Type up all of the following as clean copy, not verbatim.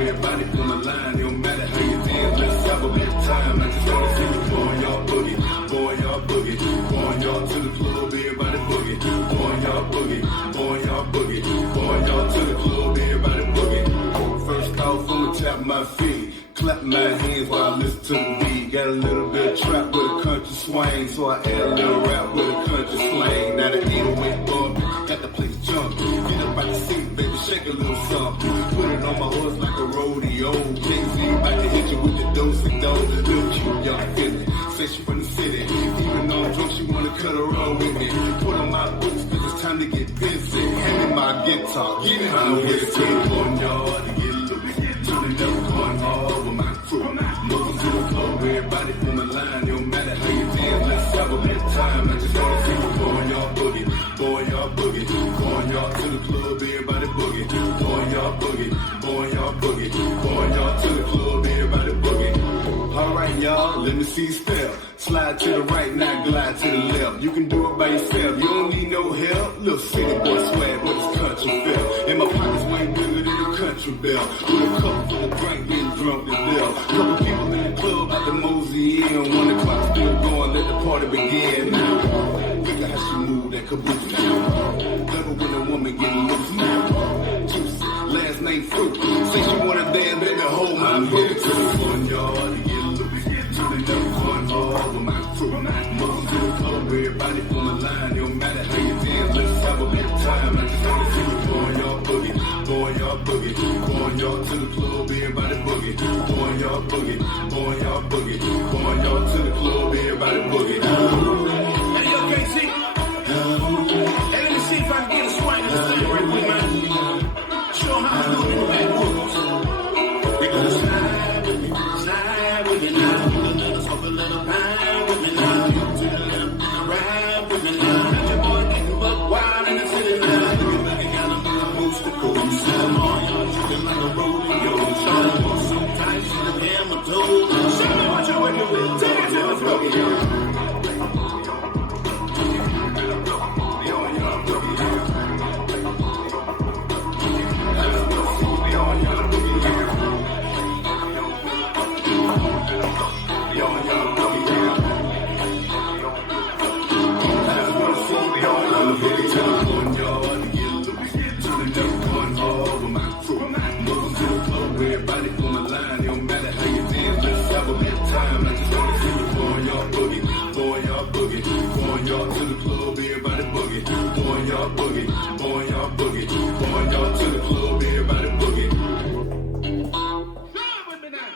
everybody from the line. No matter how you dance, let's have a good time. I just wanna see you Barnyard Boogie, Barnyard Boogie, Barnyard to the club, everybody boogie, Barnyard Boogie, Barnyard Boogie, Barnyard to the club, everybody boogie. First off, I'ma tap my feet, clap my hands while I listen to the beat. Got a little bit of trap with a country swing, so I add a little rap with a country slang. Now the 808 bump, got the place jump. Get up out the seat, baby, shake a little something. Put it on my horse like a rodeo. Jay-Z about to hit you with the do-si-do. Little cute, y'all feel it. Say she from the city, even though I'm drunk, she wanna cut her roll with me. Put on my boots, cause it's time to get busy. Hand me my guitar, get it on with it. Barnyard to get loose, turn it up, going hard with my crew. Moving to the floor, everybody from the line. No matter how you dance, let's have a good time. I just wanna see you Barnyard Boogie, Barnyard Boogie, Barnyard to the club, everybody boogie, Barnyard Boogie, Barnyard Boogie, Barnyard to the club, everybody boogie. Alright y'all, let me see you step. Slide to the right, now glide to the left. You can do it by yourself, you don't need no help. Little city boy swag with his country feel. And my pockets way bigger than a country bell. With a cup full of drink, getting drunk to death. Couple people in the club about to mosey in. 1 o'clock still going, let the party begin. Now, look at how she move that caboose now. Love it when a woman getting loose now. Juicy, last name fruit. Say she wanna dance, baby, hold my foot. To the Barnyard to get loose. Turn it up, going hard with my crew. Moving to the floor, everybody from the line. No matter how you dance, let's have a good time. I just wanna see you Barnyard Boogie, Barnyard Boogie, Barnyard to the club, everybody boogie, Barnyard Boogie, Barnyard Boogie, Barnyard to the club, everybody boogie. Hey, yo, KC. Hey, let me see if I can get a swing in this thing right quick, man. Show 'em how to do it in the backwoods. They gonna slide with me now. Smoke a little pine with me now. You to the left, ride with me now. Got your boy getting buck wild in the city now. Looking like you got a coast to coast. Barnyard looking like a rodeo. Shawty was so tight, she the hammer toe. Show me what you're working with. Take it to the floor. Everybody from the line, no matter how you dance, let's have a good time. I just wanna see you Barnyard Boogie, Barnyard Boogie, Barnyard to the club, everybody boogie, Barnyard Boogie, Barnyard Boogie, Barnyard to the club, everybody boogie. Slide with me now.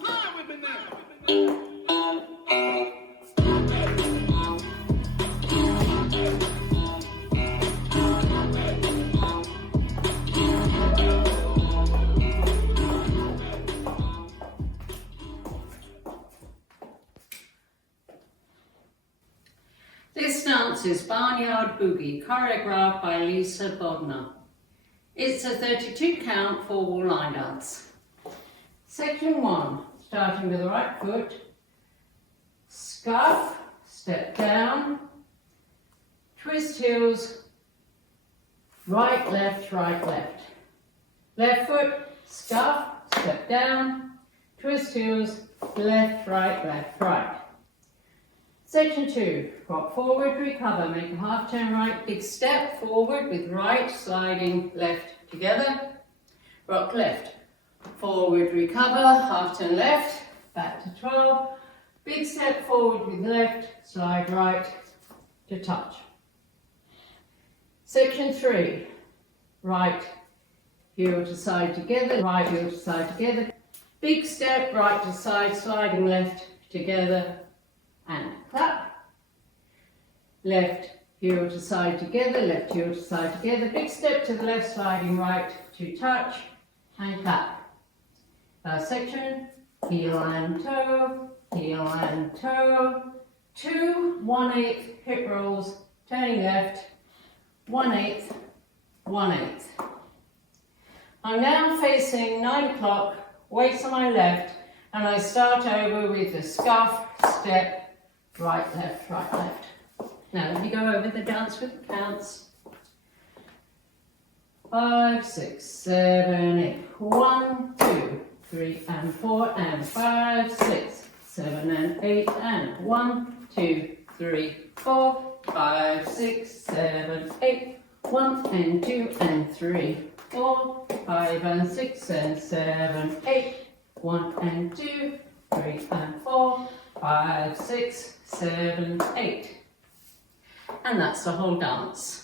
Slide with me now. This dance is Barnyard Boogie, choreographed by Lisa Bodner. It's a 32 count 4-wall line dance. Section 1, starting with the right foot, scuff, step down, twist heels, right, left, right, left. Left foot, scuff, step down, twist heels, left, right, left, right. Section 2, rock forward, recover, make a half turn right, big step forward with right, sliding left together, rock left, forward, recover, half turn left, back to 12, big step forward with left, slide right to touch. Section 3, right heel to side together, right heel to side together, big step right to side, sliding left together, and clap. Left heel to side together, left heel to side together, big step to the left, sliding right to touch, and clap. Last section, heel and toe, 2 1/8 hip rolls, turning left, 1/8, 1/8. I'm now facing 9 o'clock, weights on my left, and I start over with the scuff, step, right, left, right, left. Now let me go over the dance with the counts. 5, 6, 7, 8. 1, 2, 3 and 4 and 5, 6, 7 and 8 and 1, 2, 3, 4, 5, 6, 7, 8. 1 and 2 and 3, 4, 5 and 6 and 7, 8. 1 and 2, 3 and 4, 5, 6, 7, 8. And that's the whole dance.